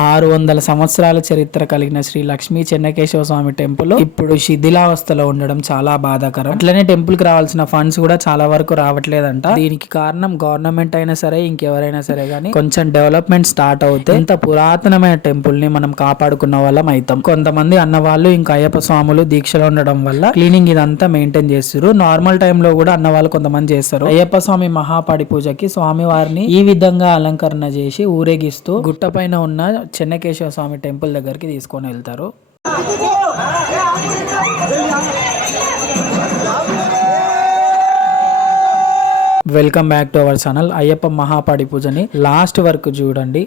600 సంవత్సరాల చరిత్ర కలిగిన శ్రీ లక్ష్మీ చెన్నకేశవ స్వామి టెంపుల్ ఇప్పుడు శిథిలావస్థలో ఉండడం చాలా బాధాకరం. అట్లనే టెంపుల్ కి రావాల్సిన ఫండ్స్ కూడా చాలా వరకు రావట్లేదంట. దీనికి కారణం గవర్నమెంట్ అయినా సరే ఇంకెవరైనా సరే గానీ కొంచెం డెవలప్మెంట్ స్టార్ట్ అవుతే ఇంత పురాతనమైన టెంపుల్ ని మనం కాపాడుకున్న వాళ్ళం అవుతాం. కొంతమంది అన్నవాళ్ళు ఇంకా అయ్యప్ప స్వాములు దీక్షలో ఉండడం వల్ల క్లీనింగ్ ఇదంతా మెయింటైన్ చేస్తారు. నార్మల్ టైమ్ లో కూడా అన్నవాళ్ళు కొంతమంది చేస్తారు. అయ్యప్ప స్వామి మహాపాడి పూజకి స్వామి వారిని ఈ విధంగా అలంకరణ చేసి ఊరేగిస్తూ గుట్ట పైన ఉన్న చెన్నకేశవ స్వామి టెంపుల్ దగ్గరికి తీసుకొని వెళ్తారు. Welcome back to our channel. Ayyappa మహాపాడి పూజని లాస్ట్ వరకు చూడండి.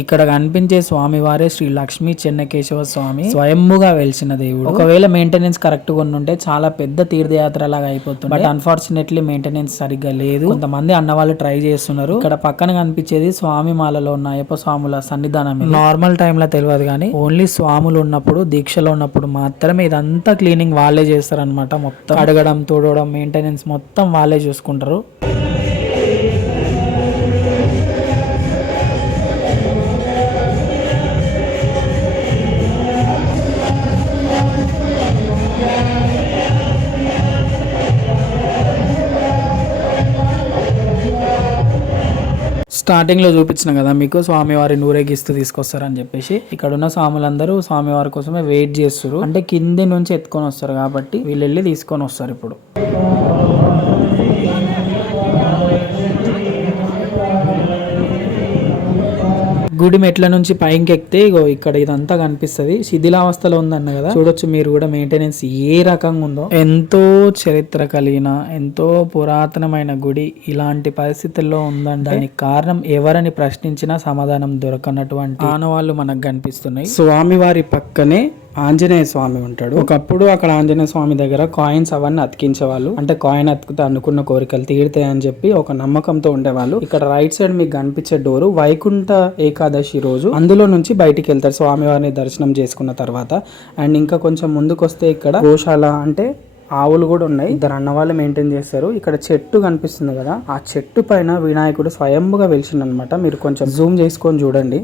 ఇక్కడ కనిపించే స్వామి వారే శ్రీ లక్ష్మీ చెన్నకేశవ స్వామి స్వయంభుగా వెలిసిన దేవుడు. ఒకవేళ మెయింటెనెన్స్ కరెక్ట్ గా ఉంటే చాలా పెద్ద తీర్థయాత్ర లాగా అయిపోతుంది. బట్ అన్ఫార్చునేట్లీ మెయింటెనెన్స్ సరిగ్గా లేదు. కొంతమంది అన్న వాళ్ళు ట్రై చేస్తున్నారు. ఇక్కడ పక్కన కనిపించేది స్వామి మాలలో ఉన్న అయ్యప్ప స్వాముల సన్నిధానం. నార్మల్ టైమ్ లో తెలియదు కానీ ఓన్లీ స్వాములు ఉన్నప్పుడు దీక్షలో ఉన్నప్పుడు మాత్రమే ఇదంతా క్లీనింగ్ వాళ్ళే చేస్తారనమాట. మొత్తం అడగడం తోడవడం మెయింటెనెన్స్ మొత్తం వాళ్ళే చూసుకుంటారు. స్టార్టింగ్ లో చూపించిన కదా మీకు స్వామివారిని ఊరేగిస్తూ తీసుకొస్తారని చెప్పేసి, ఇక్కడ ఉన్న స్వాములందరూ స్వామివారి కోసమే వెయిట్ చేస్తారు. అంటే కింది నుంచి ఎత్తుకొని వస్తారు కాబట్టి వీళ్ళు వెళ్ళి తీసుకొని వస్తారు. ఇప్పుడు గుడి మెట్ల నుంచి పైకి ఎక్కితే ఇగో ఇక్కడ ఇదంతా కనిపిస్తుంది. శిథిలావస్థలో ఉందన్న కదా, చూడొచ్చు మీరు కూడా మెయింటెనెన్స్ ఏ రకంగా ఉందో. ఎంతో చరిత్ర కలిగిన ఎంతో పురాతనమైన గుడి ఇలాంటి పరిస్థితుల్లో ఉందంటే దానికి కారణం ఎవరని ప్రశ్నించినా సమాధానం దొరకనటువంటి ఆనవాళ్లు మనకు కనిపిస్తున్నాయి. స్వామివారి పక్కనే ఆంజనేయ స్వామి ఉంటాడు. ఒకప్పుడు అక్కడ ఆంజనేయ స్వామి దగ్గర కాయిన్స్ అవన్నీ అతికించేవాళ్ళు. అంటే కాయిన్ అతికితే అనుకున్న కోరికలు తీరుతాయి అని చెప్పి ఒక నమ్మకంతో ఉండేవాళ్ళు. ఇక్కడ రైట్ సైడ్ మీకు కనిపించే డోరు వైకుంఠ ఏకాదశి రోజు అందులో నుంచి బయటికి వెళ్తారు స్వామివారిని దర్శనం చేసుకున్న తర్వాత. అండ్ ఇంకా కొంచెం ముందుకు వస్తే ఇక్కడ గోశాల అంటే ఆవులు కూడా ఉన్నాయి. ఇద్దరు అన్నవాళ్ళు మెయింటైన్ చేస్తారు. ఇక్కడ చెట్టు కనిపిస్తుంది కదా, ఆ చెట్టు పైన వినాయకుడు స్వయంగా వెలిసిందనమాట. మీరు కొంచెం జూమ్ చేసుకొని చూడండి.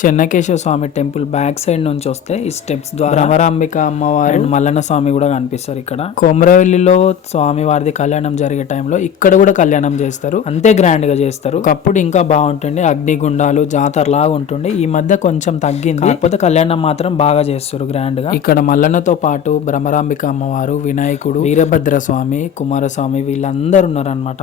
చెన్నకేశవ స్వామి టెంపుల్ బ్యాక్ సైడ్ నుంచి వస్తే ఈ స్టెప్స్ ద్వారా భ్రమరాంబిక అమ్మవారు అండ్ మల్లన్న స్వామి కూడా కనిపిస్తారు. ఇక్కడ కొమరవెల్లిలో స్వామి వారిది కళ్యాణం జరిగే టైంలో ఇక్కడ కూడా కళ్యాణం చేస్తారు. అంతే గ్రాండ్ గా చేస్తారు. ఒకప్పుడు ఇంకా బాగుంటుండే, అగ్నిగుండాలు జాతర లాగా ఉంటుండే. ఈ మధ్య కొంచెం తగ్గింది, కాకపోతే కళ్యాణం మాత్రం బాగా చేస్తారు గ్రాండ్ గా. ఇక్కడ మల్లన్నతో పాటు భ్రమరాంబిక అమ్మవారు, వినాయకుడు, వీరభద్ర స్వామి, కుమారస్వామి వీళ్ళందరూ ఉన్నారు అనమాట.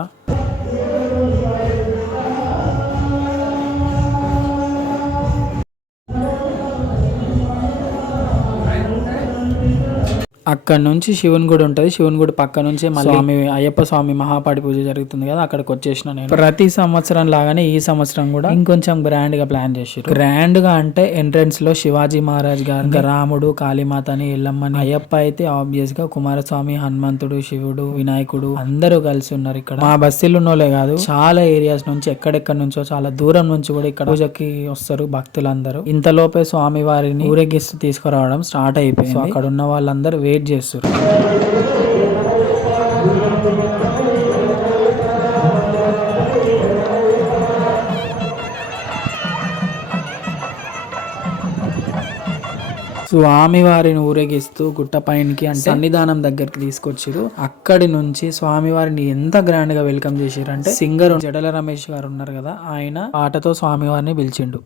అక్కడ నుంచి శివుని గుడి ఉంటుంది. శివుని గుడి పక్క నుంచి మళ్ళీ అయ్యప్ప స్వామి మహాపాడి పూజ జరుగుతుంది కదా, అక్కడికి వచ్చేసిన నేను. ప్రతి సంవత్సరం లాగానే ఈ సంవత్సరం కూడా ఇంకొంచెం గ్రాండ్ గా ప్లాన్ చేశారు. గ్రాండ్ గా అంటే ఎంట్రన్స్ లో శివాజీ మహారాజ్ గారు, రాముడు, కాళీమాతని, ఎల్లమ్మని, అయ్యప్ప అయితే ఆబ్వియస్ గా కుమారస్వామి, హనుమంతుడు, శివుడు, వినాయకుడు అందరూ కలిసి ఉన్నారు. ఇక్కడ మా బస్తీలు ఉన్నోలే కాదు, చాలా ఏరియాస్ నుంచి ఎక్కడెక్కడ నుంచో చాలా దూరం నుంచి కూడా ఇక్కడ పూజకి వస్తారు భక్తులందరూ. ఇంతలోపే స్వామి వారిని ఊరేగిస్తూ తీసుకురావడం స్టార్ట్ అయిపోయింది. అక్కడ ఉన్న వాళ్ళందరూ వెయిట్ చేస్తారు. స్వామివారిని ఊరేగిస్తూ గుట్టపైనకి అంటే సన్నిధానం దగ్గరికి తీసుకొచ్చారు. అక్కడి నుంచి స్వామివారిని ఎంత గ్రాండ్ గా వెల్కమ్ చేశారు అంటే సింగర్ జడల రమేష్ గారు ఉన్నారు కదా, ఆయన పాటతో స్వామివారిని పిలిచిండు.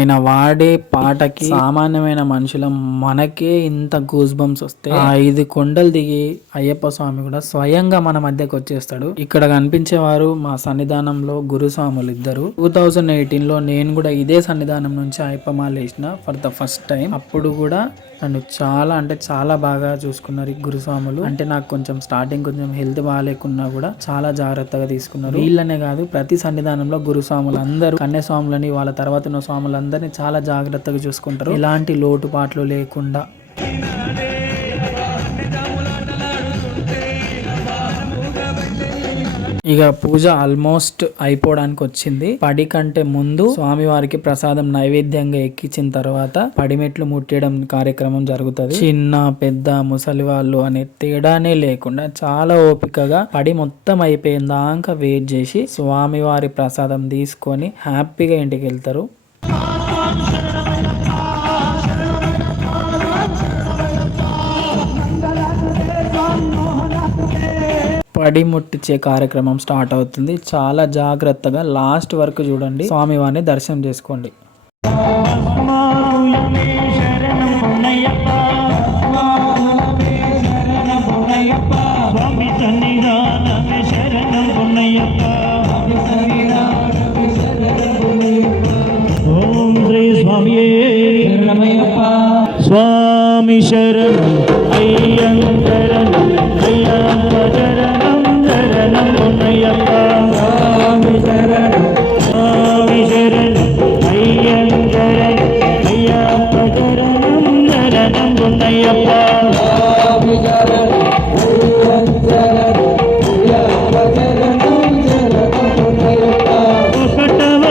ఆయన వాడే పాటకి సామాన్యమైన మనుషుల మనకే ఇంత గూస్ బంప్స్ వస్తే ఆ 5 కొండలు దిగి అయ్యప్ప స్వామి కూడా స్వయంగా మన మధ్యకి వచ్చేస్తాడు. ఇక్కడ కనిపించేవారు మా సన్నిధానంలో గురుస్వాములు ఇద్దరు. 2018లో నేను కూడా ఇదే సన్నిధానం నుంచి అయ్యప్ప మాల వేసిన ఫర్ ద ఫస్ట్ టైం. అప్పుడు కూడా నన్ను చాలా అంటే చాలా బాగా చూసుకున్నారు ఈ గురుస్వాములు. అంటే నాకు కొంచెం స్టార్టింగ్ కొంచెం హెల్త్ బాగాలేకున్నా కూడా చాలా జాగ్రత్తగా తీసుకున్నారు. వీళ్ళనే కాదు, ప్రతి సన్నిధానంలో గురుస్వాములు అందరూ కన్యస్వాములని వాళ్ళ తర్వాత ఉన్న స్వాములందరినీ చాలా జాగ్రత్తగా చూసుకుంటారు, ఎలాంటి లోటుపాట్లు లేకుండా. ఇక పూజ ఆల్మోస్ట్ అయిపోవడానికి వచ్చింది. పడి కంటే ముందు స్వామి వారికి ప్రసాదం నైవేద్యంగా ఎక్కించిన తర్వాత పడిమెట్లు ముట్టేయడం కార్యక్రమం జరుగుతుంది. చిన్న పెద్ద ముసలి వాళ్ళు అనే తేడానే లేకుండా చాలా ఓపికగా పడి మొత్తం అయిపోయిందాక వెయిట్ చేసి స్వామి వారి ప్రసాదం తీసుకొని హ్యాపీగా ఇంటికి వెళ్తారు. పడి ముట్టించే కార్యక్రమం స్టార్ట్ అవుతుంది. చాలా జాగ్రత్తగా లాస్ట్ వరకు చూడండి, స్వామివారిని దర్శనం చేసుకోండి. స్వామి శరణం అయ్యంకరణం అయ్యప్ప శరణం శరణం పొన్నయ్యప్ప. స్వామి శరణం స్వామి శరణం అయ్యంకరణం అయ్యప్ప శరణం శరణం పొన్నయ్యప్ప. స్వామి శరణం ఒకటవ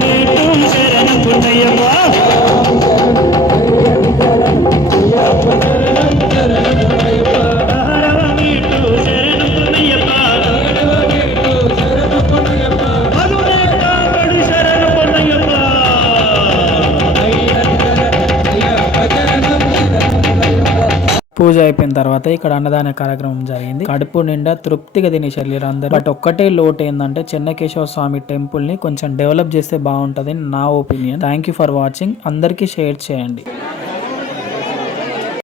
మేటు శరణం పొన్నయ్యప్ప. పూజ అయిపోయిన తర్వాత ఇక్కడ అన్నదాన కార్యక్రమం జరిగింది. కడుపు నిండా తృప్తిగా తినేసారు అందరూ. బట్ ఒక్కటే లోటు ఏంటంటే చెన్నకేశవ స్వామి టెంపుల్ ని కొంచెం డెవలప్ చేస్తే బాగుంటది నా opinion. Thank you for watching. అందరికీ షేర్ చేయండి.